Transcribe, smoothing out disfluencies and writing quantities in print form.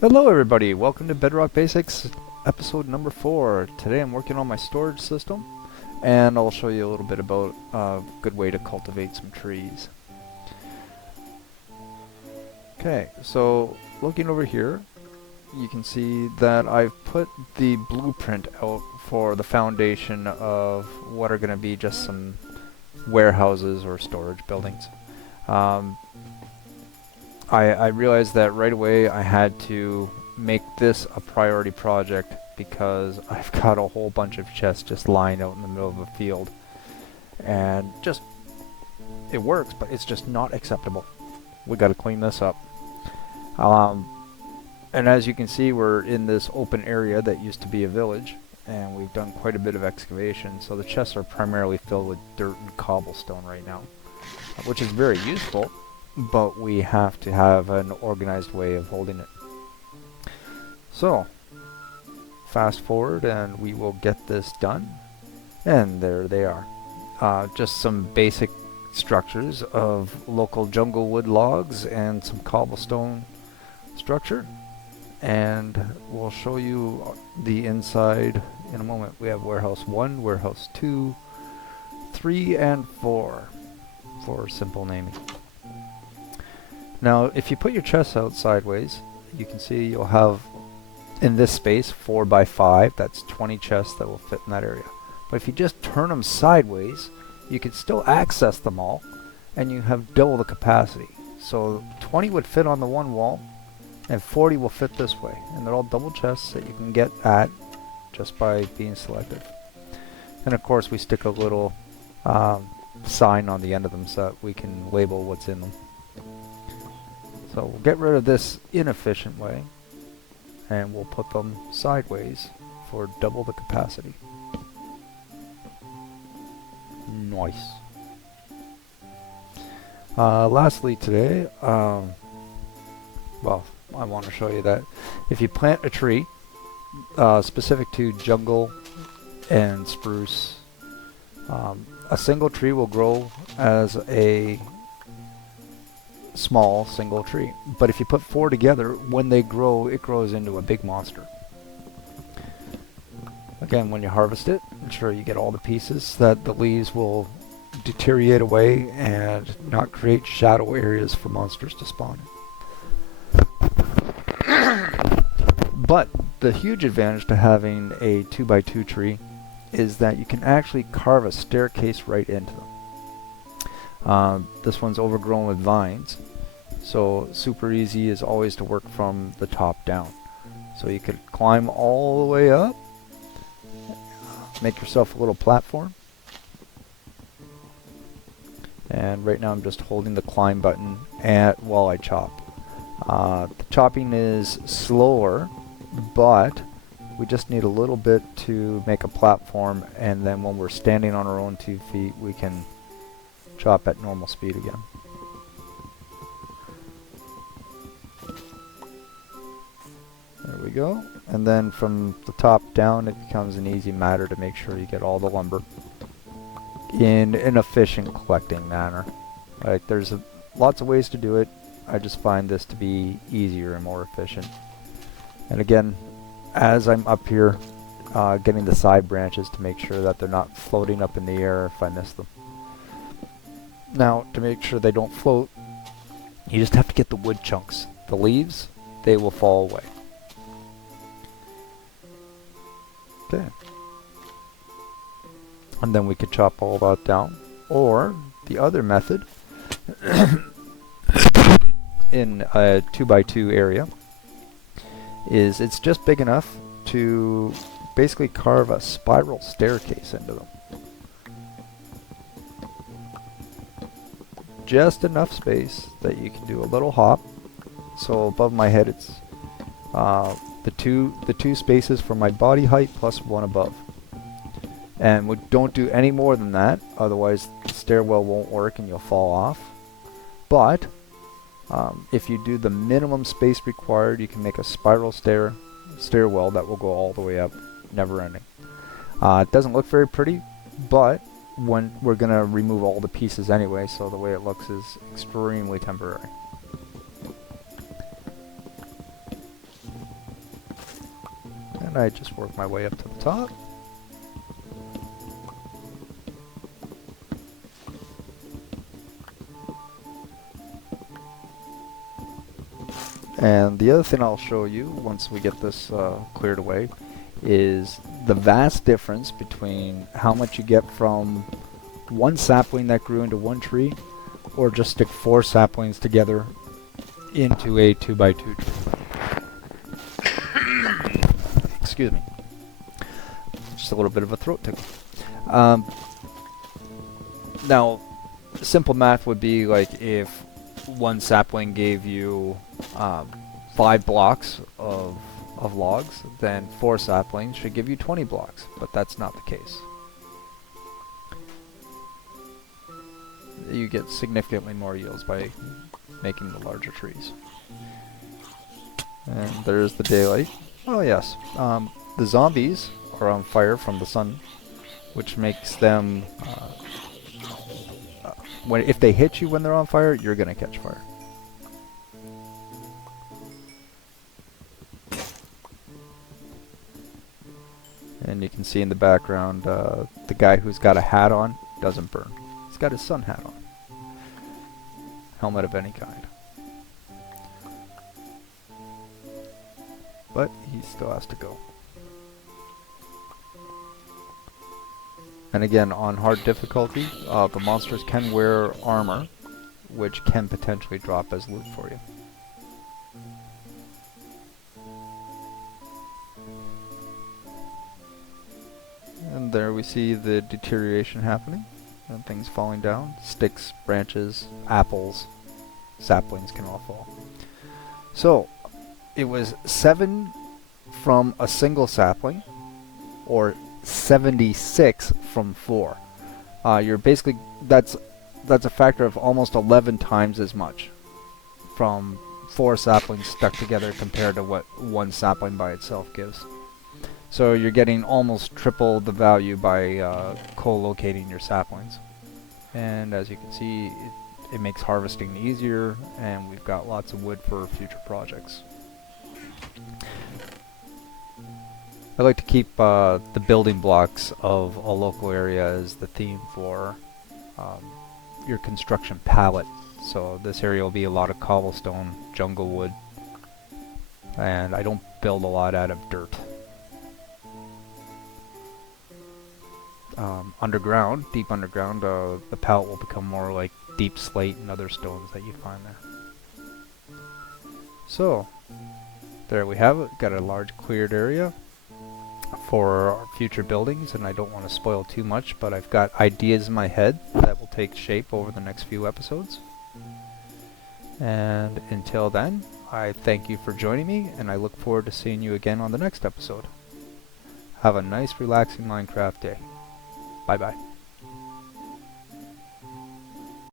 Hello everybody, welcome to Bedrock Basics, episode number 4. Today I'm working on my storage system, and I'll show you a little bit about a good way to cultivate some trees. Okay, so looking over here, you can see that I've put the blueprint out for the foundation of what are going to be just some warehouses or storage buildings. I realized that right away I had to make this a priority project because I've got a whole bunch of chests just lying out in the middle of a field, and just it works, but it's just not acceptable. We got to clean this up. And as you can see, we're in this open area that used to be a village, and we've done quite a bit of excavation, so the chests are primarily filled with dirt and cobblestone right now, which is very useful, but we have to have an organized way of holding it. So, fast forward and we will get this done, and there they are. Just some basic structures of local jungle wood logs and some cobblestone structure, and we'll show you the inside in a moment. We have warehouse 1, warehouse 2, 3, and 4 for simple naming. Now, if you put your chests out sideways, you can see you'll have, in this space, 4 by 5. That's 20 chests that will fit in that area. But if you just turn them sideways, you can still access them all, and you have double the capacity. So 20 would fit on the one wall, and 40 will fit this way. And they're all double chests that you can get at just by being selective. And of course, we stick a little sign on the end of them so that we can label what's in them. So we'll get rid of this inefficient way, and we'll put them sideways for double the capacity. Nice. Lastly today, well, I want to show you that if you plant a tree specific to jungle and spruce, a single tree will grow as a small single tree, but if you put 4 together, when they grow, it grows into a big monster. Again, when you harvest it, ensure you get all the pieces that the leaves will deteriorate away and not create shadow areas for monsters to spawn in. But the huge advantage to having a 2x2 tree is that you can actually carve a staircase right into them. This one's overgrown with vines, so super easy is always to work from the top down. So you could climb all the way up, make yourself a little platform, and right now I'm just holding the climb button while I chop. The chopping is slower, but we just need a little bit to make a platform, and then when we're standing on our own 2 feet, we can chop at normal speed again. There we go. And then from the top down, it becomes an easy matter to make sure you get all the lumber in an efficient collecting manner. Like, there's lots of ways to do it. I just find this to be easier and more efficient. And again, as I'm up here, getting the side branches to make sure that they're not floating up in the air if I miss them. Now, to make sure they don't float, you just have to get the wood chunks. The leaves, they will fall away. Okay. And then we could chop all that down. Or, the other method, in a 2x2 area, is it's just big enough to basically carve a spiral staircase into them. Just enough space that you can do a little hop. So above my head, it's the two spaces for my body height plus 1 above. And we don't do any more than that, otherwise the stairwell won't work and you'll fall off. But if you do the minimum space required, you can make a spiral stairwell that will go all the way up, never ending. It doesn't look very pretty, but when we're going to remove all the pieces anyway, so the way it looks is extremely temporary. And I just work my way up to the top. And the other thing I'll show you once we get this cleared away is the vast difference between how much you get from one sapling that grew into one tree, or just stick 4 saplings together into a 2x2 tree. Excuse me. Just a little bit of a throat tickle. Now, simple math would be like if one sapling gave you 5 blocks of logs, then 4 saplings should give you 20 blocks, but that's not the case. You get significantly more yields by making the larger trees. And there's the daylight. Oh yes, the zombies are on fire from the sun, which makes them, if they hit you when they're on fire, you're gonna catch fire. And you can see in the background, the guy who's got a hat on doesn't burn. He's got his sun hat on. Helmet of any kind. But he still has to go. And again, on hard difficulty, the monsters can wear armor, which can potentially drop as loot for you. And there we see the deterioration happening, and things falling down. Sticks, branches, apples, saplings can all fall. So, it was 7 from a single sapling, or 76 from 4. You're basically, that's a factor of almost 11 times as much from 4 saplings stuck together compared to what one sapling by itself gives. So you're getting almost triple the value by co-locating your saplings. And as you can see, it makes harvesting easier, and we've got lots of wood for future projects. I like to keep the building blocks of a local area as the theme for your construction palette. So this area will be a lot of cobblestone, jungle wood, and I don't build a lot out of dirt. Underground, deep underground, the palette will become more like deep slate and other stones that you find there. So, there we have it. Got a large cleared area for our future buildings, and I don't want to spoil too much, but I've got ideas in my head that will take shape over the next few episodes. And until then, I thank you for joining me, and I look forward to seeing you again on the next episode. Have a nice, relaxing Minecraft day. Bye-bye.